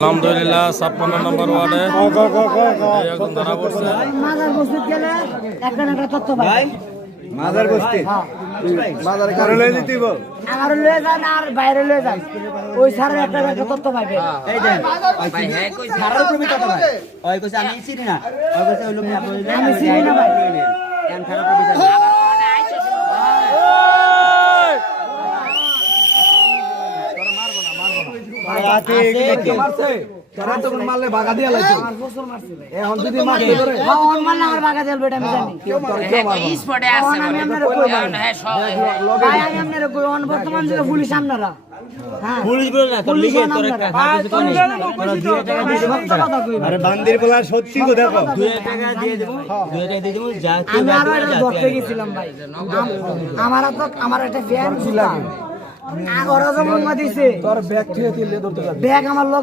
আলহামদুলিল্লাহ 56 নম্বর ওয়ার্ডে এখন ধরা পড়ছে। মাজার বস্তি গেলে একটা তথ্য ভাই মাজার বস্তি মাজার কারণে লয়ে দিতেই বল আমার লয়ে যান আর বাইরে লয়ে যান ওই স্যারের একটা তথ্য পাইবে এই দেন ভাই হ্যাঁ কই ধারার উপরে কথা ভাই ওই কইছে আমি চিনি না ওই কইছে ওই লোক আমি চিনি না ভাই এন ধারার উপরে কথা রাতে কি মারছে তারা তো মারলে ভাগা দিয়া লাইতো আমার বছর মারছে ভাই এখন যদি মারতে ধরে হ্যাঁ অন মারলে আমার বাগা দেল বেটা আমি জানি স্পটে আছে আমি আপনারে কই ভাই আমি আপনারে কই অন বর্তমান যে পুলিশ আপনারা হ্যাঁ পুলিশ বলে না তোর লিগে তোর একটা আরে বান্দির বলা সত্যি গো দেখো 2 টাকা দিয়ে দেব 2 টাকা দিয়ে দেব যা আমি আরো একটা ধরতে গেছিলাম ভাই আমার একটা ফ্যান ছিল আগরা জমা দিছে তোর ব্যাগ থেকে দিলে ধরতে যাবে ব্যাগ আমার